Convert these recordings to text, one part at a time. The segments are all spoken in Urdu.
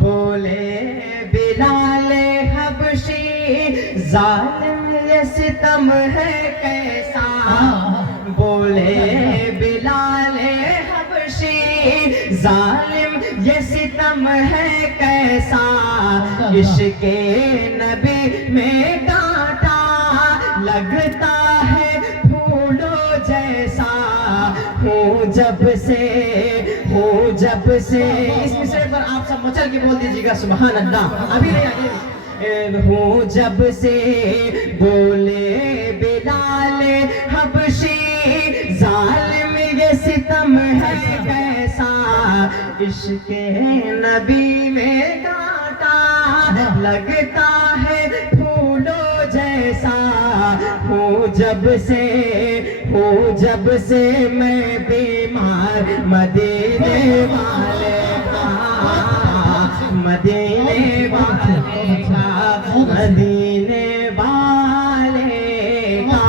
بولے بلال حبشی ظالم یہ ستم ہے کیسا، بولے بلال حبشی ظالم یہ ستم ہے کیسا، عشق نبی میں کانٹا لگتا ہے پھولوں جیسا، ہوں جب سے اس مصرے پر آپ سب مچل کے بول دیجیے گا سبحان اللہ، ابھی نہیں آگے، ہوں جب سے بولے بلال حبشی ظالم یہ ستم ہے کیسا، عشق نبی میں کانٹا لگتا ہے پھولوں جیسا، ہوں جب سے میں بیمار مدینے والے کا، مدینے والے کا، مدینے والے کا،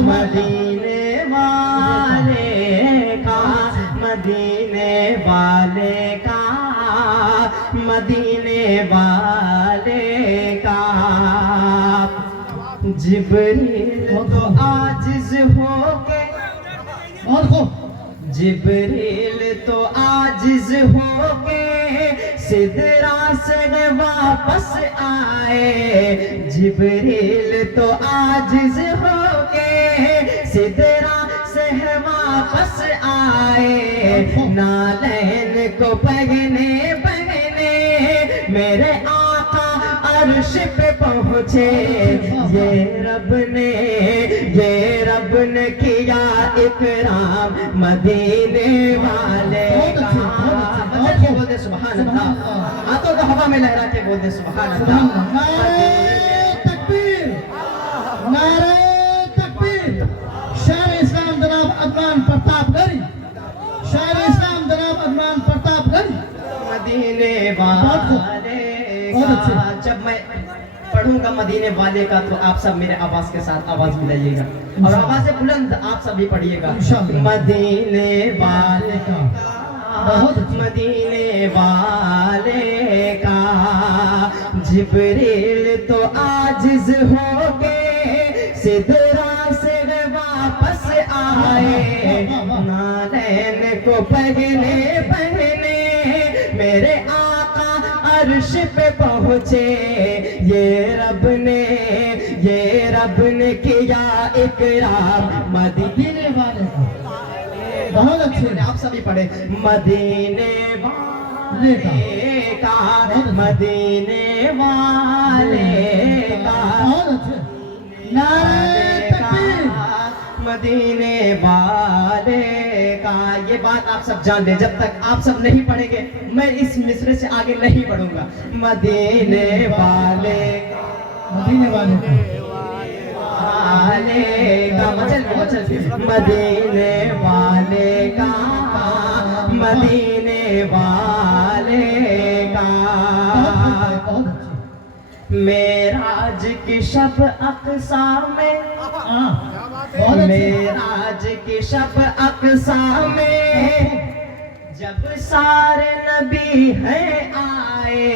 مدینے والے کا، مدینے والے کا، مدینے والے کا، جبریل تو عاجز ہو کے، جبریل تو عاجز ہو کے سدرا سے واپس آئے، جبریل تو عاجز ہو کے سدرا سے واپس آئے، نالین کو پہنے میرے آقا عرش پہ پہنچے، یہ رب نے کیا اکرام مدینے والے کا، بولتے سبحان اللہ، ہاتھوں کو ہوا میں لہرا کے بولتے سبحان اللہ، نعرہ تکبیر، نعرہ تکبیر، شاعر اسلام جناب عدنان پرتاپ گری، شاعر اسلام جناب عدنان پرتاپ گری، مدینے والے کا، جب میں پڑھوں گا مدینے والے کا تو آپ سب میرے آواز کے ساتھ آواز ملائیے گا، اور آواز بلند آپ سب بھی پڑھیے گا، مدینے والے کا، مدینے والے کا، جبریل تو عاجز ہو کے سدرا سے واپس آئے، نالین کو پہنے میرے آقا عرش پہ پہنچے، یہ رب نے کیا اکرام مدینے والے کا، بہت اچھے آپ سبھی پڑھے، مدینے والے کا، مدینے والے کا، نعرہ تکبیر، مدینے والے کا، یہ بات آپ سب جان لیں، جب تک آپ سب نہیں پڑھیں گے میں اس مصرے سے آگے نہیں پڑھوں گا، مدینے والے کا، مدینے والے کا، مدینے والے کا، مدینے والے کا، معراج کی شب اقصی میں، معراج کی شب اقصی میں جب سارے نبی ہیں آئے،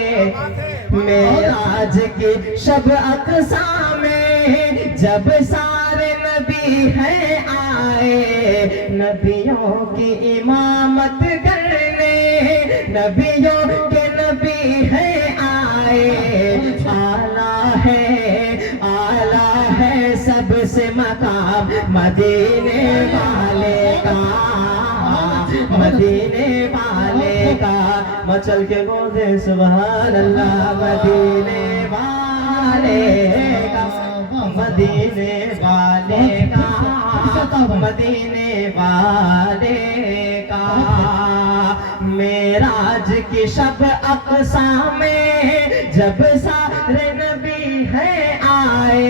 معراج کی شب اقصی میں جب سارے نبی ہیں آئے، نبیوں کی امامت کرنے نبیوں کے نبی ہیں آئے، اعلیٰ ہے سب سے مقام مدینے والے کا، مدینے والے کا، مچل کے بولتے سبحان اللہ، مدینے والے کا، مدینے والے کا، مدینے والے کا، معراج کی شب اقصی میں جب سارے نبی ہیں آئے،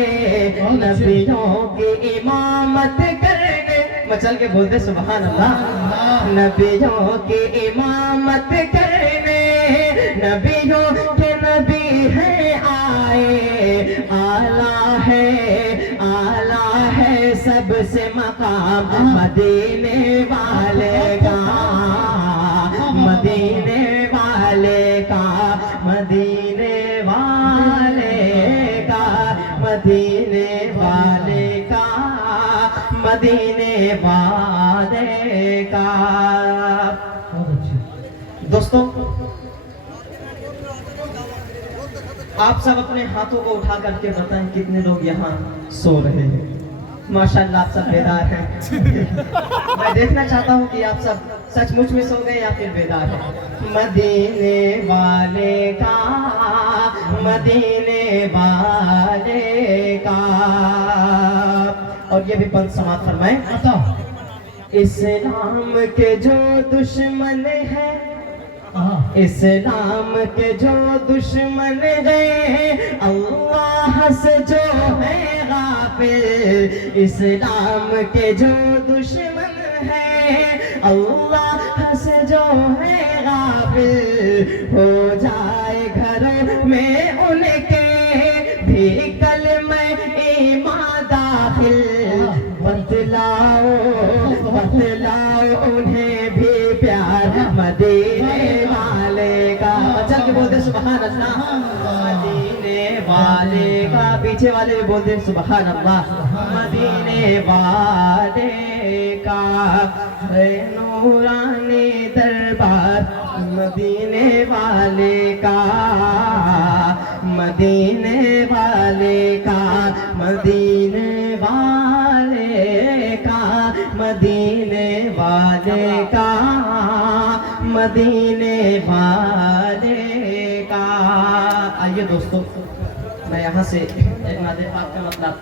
نبیوں کی امامت کرنے، مچل کے بولتے سبحان اللہ، نبیوں کی امامت کرنے نبیوں کے نبی ہیں آئے، اعلیٰ ہے سب سے مقام مدینے والے کا، مدینے والے کا، مدینے والے کا، مدینے والے کا، مدینے والے کا۔ بہت اچھی۔ دوستوں، آپ سب اپنے ہاتھوں کو اٹھا کر کے بتائیں کتنے لوگ یہاں سو رہے ہیں۔ ماشاءاللہ آپ سب بیدار ہیں۔ میں دیکھنا چاہتا ہوں کہ آپ سب سچ مچ میں سو گئے یا پھر بیدار ہیں۔ مدینے والے کا، مدینے والے کا۔ اور یہ بھی پنت سماعت فرمائیں۔ بتاؤ۔ اسلام کے جو دشمن ہیں، ہاں۔ اسلام کے جو دشمن ہیں، اللہ سے جو ہے غافل۔ اسلام کے جو دشمن ہیں، اللہ سے جو ہے غافل، ہو جائے گھر میں ان کے بھی کلمہ ایمان داخل۔ بتلاؤ بتلاؤ انہیں بھی پیار مدینے والے کا۔ چل کے بولتے سبحان اللہ۔ مدینے والے کا، پیچھے والے بھی بولتے سبحان اللہ۔ مدینے والے کا ہے نورانی دربار، مدینے والے کا، مدینے والے کا، مدینے والے کا، مدینے والے کا، مدینے والے کا۔ آئیے دوستو، میں یہاں سے ایک نعت پاک کا مطلب